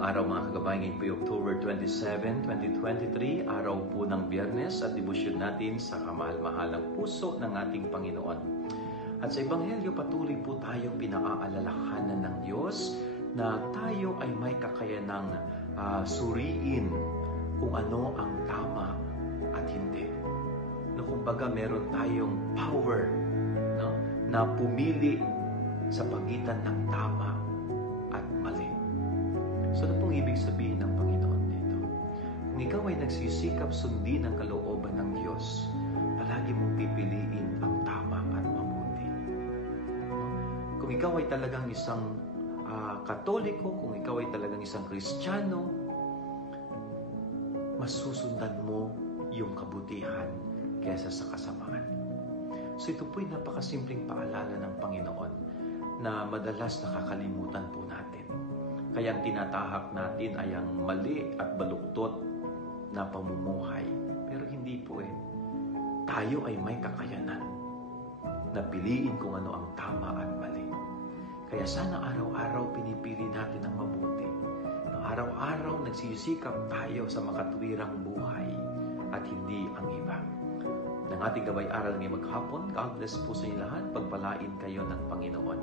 Magandang araw mga kagabay, ngayon po October 27, 2023, araw po ng Biyernes at debosyon natin sa kamahal-mahalang puso ng ating Panginoon. At sa Ebanghelyo patuloy po tayong pinaalalahanan ng Diyos na tayo ay may kakayanang suriin kung ano ang tama at hindi. No, kumbaga meron tayong power, no, na pumili sa pagitan ng tama at mali. So ano pong ibig sabihin ng Panginoon dito? Kung ikaw ay nagsisikap sundin ang kalooban ng Diyos, palagi mong pipiliin ang tama at mabuti. Kung ikaw ay talagang isang Katoliko, kung ikaw ay talagang isang Kristiyano, mas susundan mo yung kabutihan kaysa sa kasamaan. So ito po'y napakasimpleng paalala ng Panginoon na madalas nakakalimutan po natin. Kaya ang tinatahak natin ay ang mali at baluktot na pamumuhay. Pero hindi po eh. Tayo ay may kakayanan na piliin kung ano ang tama at mali. Kaya sana araw-araw pinipili natin ang mabuti. Araw-araw nagsisikap tayo sa makatwirang buhay at hindi ang iba. Ng ating gabay-aral ngayong maghapon, God bless po sa inyo lahat. Pagpalain kayo ng Panginoon.